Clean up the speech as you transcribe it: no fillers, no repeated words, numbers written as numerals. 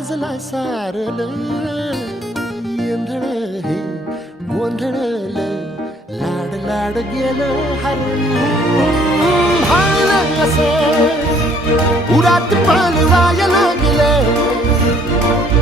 गाजला सारलं येंधळ हे गोंधळलं लाड लाड गेलं हरून भाळलं असं उरात पान वायाला गेलं